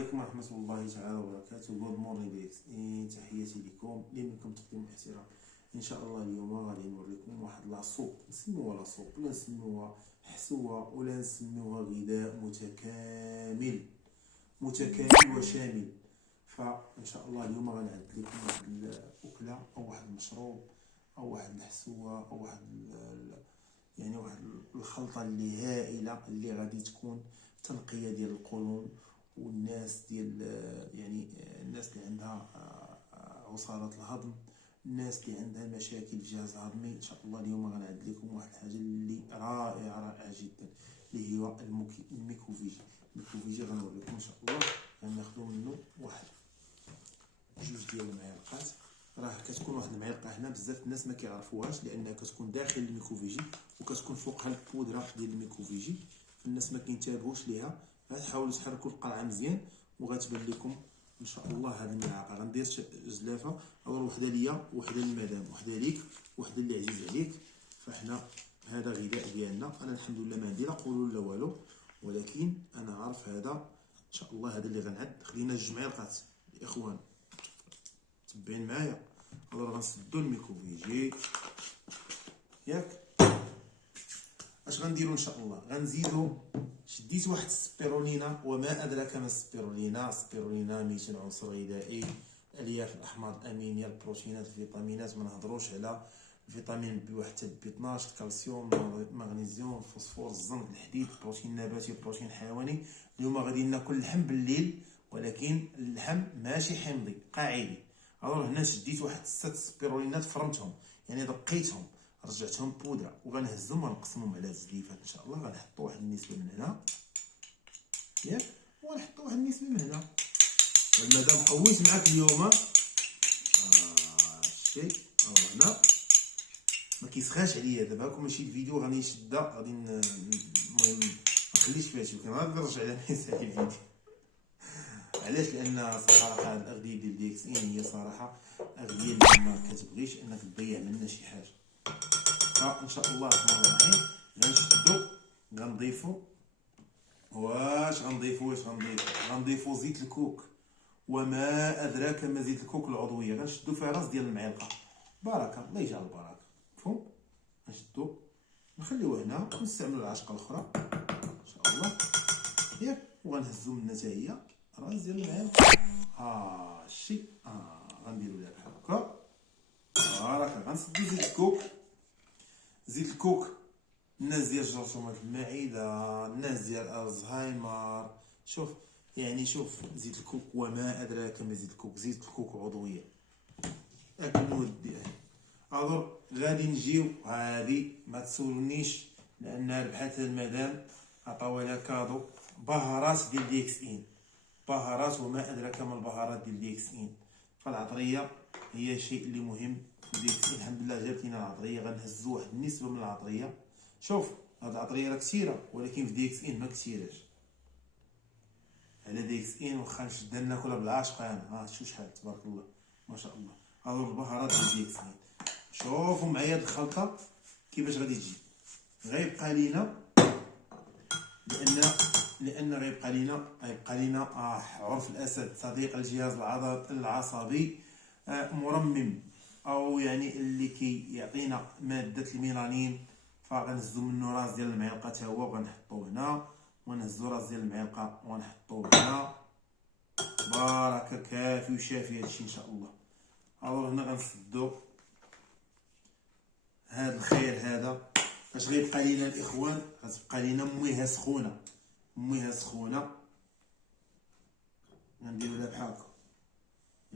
عليكم ورحمة الله تعالى وبركاته. جود مورنينغ دايكسين، تحياتي لكم اللي منكم تقديم الاحترام. ان شاء الله اليوم غادي نوريكم واحد لاصوب، نسميوها لاصوب ولا نسميوها حسوه ولا نسميوها غذاء متكامل وشامل. فان شاء الله اليوم غنعد لكم واحد الاكله او واحد المشروب او واحد الحسوه او واحد واحد الخلطه اللي هائله اللي غادي تكون تنقيه ديال القولون، والناس ديال الناس اللي عندها عصارات الهضم، الناس اللي عندها مشاكل في الجهاز الهضمي. ان شاء الله اليوم غنعد لكم واحد الحاجه اللي رائعه جدا اللي هو الميكروفيجي. الميكروفيجي غنوريكم ان شاء الله. غناخذوا منه واحد جوج ديال المعالقات. راه كتكون واحد المعلقه هنا، بزاف الناس ما كيعرفوهاش لانها كتكون داخل الميكروفيجي وكتكون فوقها البودره ديال الميكروفيجي، فالناس ما كينتبهوش ليها. غتحاولوا تحركوا القرعه مزيان وغتبان لكم ان شاء الله. هذه الملعقه غندير زلافه، اولا وحده ليا وحده للمدام، وحده ليك وحده اللي عزيز عليك. فاحنا هذا غذاء ديالنا. انا الحمد لله ما عندي لا قولون لا والو، ولكن انا عارف هذا ان شاء الله. هذا اللي غنعد خلينا جوج معالقات الاخوان، متبعين معايا. الوغ غنسدو الميكروفيجي ياك. اش غنديرو ان شاء الله؟ غنزيدو، شديت واحد السبيرولينا، وما ادراك ما السبيرولينا. السبيرولينا 200 عنصر غذائي، الياف الاحماض الامينيه، البروتينات، الفيتامينات. ما نهضروش على فيتامين بي 1 حتى بي 12، الكالسيوم، المغنيسيوم، الفوسفور، الزنك، الحديد، البروتين النباتي والبروتين الحيواني. اليوم غادي ناكل اللحم بالليل، ولكن اللحم ماشي حمضي قاعدي. الوغ هنا شديت واحد 6 سبيرولينات، فرمتهم دقيتهم، رجعتهم بودره، وغنهزهم ونقسمهم على الزليفات ان شاء الله. غنحطوا واحد النسبه من هنا ياك، ونحطوا واحد النسبه من هنا. المدام حويت معاك اليوم شتي. هنا ما كيسخاش عليا دابا، هاكم ماشي الفيديو غادي نشدها، غادي المهم ما نخليش فيها شي، غادي نرجع على نساء الفيديو. علاش؟ لان صراحه هاد الاغذيه ديال ديكسين هي صراحه اغذيه اللي ما كتبغيش انك تضيع منها شي حاجه. فان شاء الله الرحمن الرحيم غنشدو، غنضيفو. واش غنضيفو زيت الكوك، وما ادراك ما زيت الكوك العضويه. غنشدو فيها راس ديال المعلقه، بركه الله يجعل البركه. مفهوم؟ غنشدو نخليوه هنا ونستعملو العشقه الاخرى ان شاء الله ياك. وغنهزو منها حتى هي راس ديال المعلقه. شي غنديرو لها بحال هكا بركه. غنسدو زيت الكوك. زيت الكوك الناس ديال جرثومة المعدة، الناس ديال الزهايمر، شوف زيت الكوك وما ادراك ما زيت الكوك. زيت الكوك عضويه، اكل ودي. الوغ غادي نجيو، هادي ما تسولنيش لانها ربحات المدام، عطاوها لها كادو. بهارات ديال ديكسين، بهارات وما ادراك ما البهارات ديال ديكسين. فالعطريه هي الشيء اللي مهم في ديكسين. الحمد لله جات لينا العطريه. غنهزو واحد النسبه من العطريه. شوف هاد العطريه راه كثيره، ولكن في ديكسين ما كثيراش. على ديكسين واخا نشدها ناكلها بالعاشق انا. شوف شحال تبارك الله ما شاء الله. هادو البهارات ديال ديكسين. شوفوا معايا هاد الخلطه كيفاش غادي تجي. غيبقى لينا لان غيبقى لينا عرف الاسد، صديق الجهاز العصبي، مرمم، او اللي كيعطينا ماده الميلانين. فغنهزو منه راس ديال المعلقه تا هو وغنحطوه هنا، ونهزو راس ديال المعلقه ونحطوه هنا. بركه كافي وشافي هادشي ان شاء الله. الوغ هنا غنسدو هاد الخير هذا. اش غيبقى لينا الاخوان؟ غتبقى لينا مويها سخونه. غنديرو لها بحال هكا،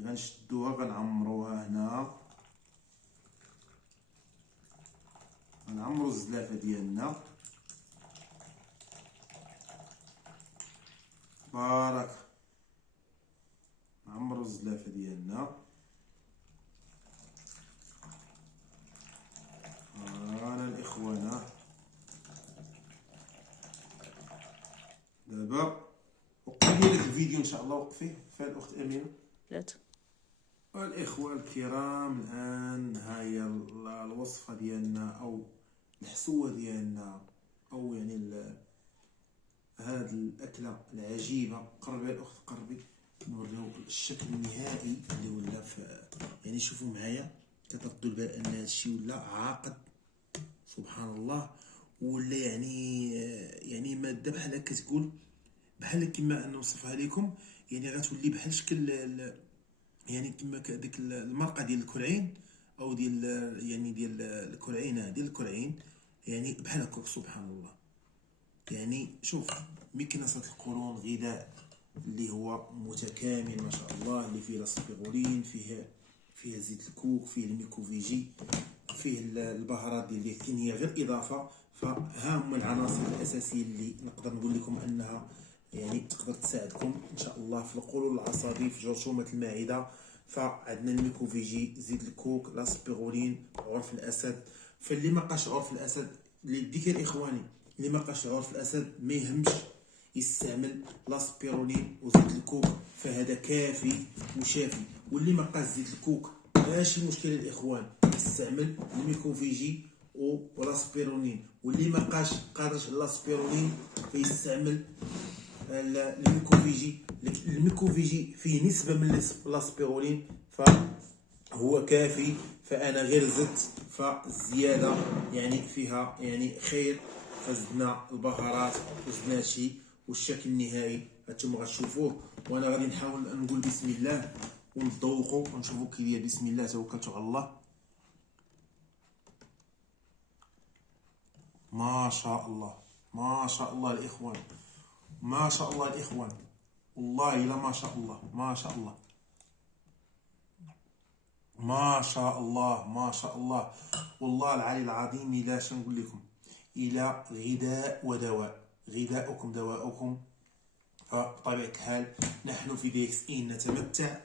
غنشدوها غنعمروها هنا، غنعمرو الزلافه ديالنا. بركه نعمرو الزلافه ديالنا. انا الاخوان دابا وقفي لي داك الفيديو ان شاء الله. وقفيه فيها الاخت امينه. الاخوه الكرام، الان ها هي الوصفه ديالنا او الحسوه ديالنا، او هذه الأكلة العجيبة. قربي الأخت قربي، نوريو الشكل النهائي اللي ولا يعني شوفوا معايا، كتردوا البال أن هذا الشيء ولا عاقد سبحان الله، ولا يعني مادة بحال هكا تقول، بحال كيما نوصفها لكم، يعني غتولي بحال شكل يعني كما ديك المرقه ديال الكرعين، او ديال يعني ديال الكرعين، ديال الكرعين، يعني بحال هكاك سبحان الله. يعني شوف، مكنسة القولون غذاء اللي هو متكامل ما شاء الله، اللي فيه الاسبغولين، فيه زيت الكوك، فيه الميكوفيجي، فيه البهارات ديال اليكتين، هي غير اضافه. فها هما العناصر الاساسيه اللي نقدر نقول لكم انها يعني تقدر تساعدكم ان شاء الله في القولون العصبي، في جرثومه المعده. فعندنا الميكوفيجي، زيت الكوك، لاسبيرولين، عرف الاسد. فاللي ما لقاش عرف الاسد، للذكر اخواني، اللي ما لقاش عرف الاسد ما يهمش يستعمل لاسبيرولين وزيت الكوك، فهذا كافي وشافي. واللي ما لقاش زيت الكوك ماشي مشكل الاخوان، يستعمل الميكوفيجي ولاسبيرولين. واللي ما لقاش قادرش على لاسبيرولين فيستعمل الميكوفيجي. الميكوفيجي فيه نسبة من الاسبيرولين فهو كافي، فأنا غير زدت، فالزيادة يعني فيها يعني خير. فزدنا البهارات وزدنا هادشي، والشكل النهائي هانتوما غتشوفوه. وانا غادي نحاول نقول بسم الله ونذوقوا ونشوفوا كي داير. بسم الله، توكلت على الله. ما شاء الله، ما شاء الله الاخوان، ما شاء الله الاخوان، والله الا ما شاء الله، ما شاء الله، ما شاء الله، ما شاء الله. والله العلي العظيم لا نقول لكم، الى غذاء ودواء، غذاؤكم دواؤكم. فبطبيعه الحال نحن في ديكس ان نتمتع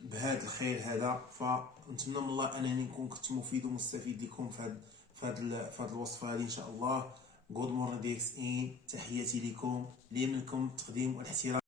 بهذا الخير هذا. فنتمنى من الله انني نكون كنت مفيد ومستفيد لكم في هذه الوصفه هذه ان شاء الله. جود مورن ديكس ان، تحياتي لكم، لي منكم التقديم والاحترام.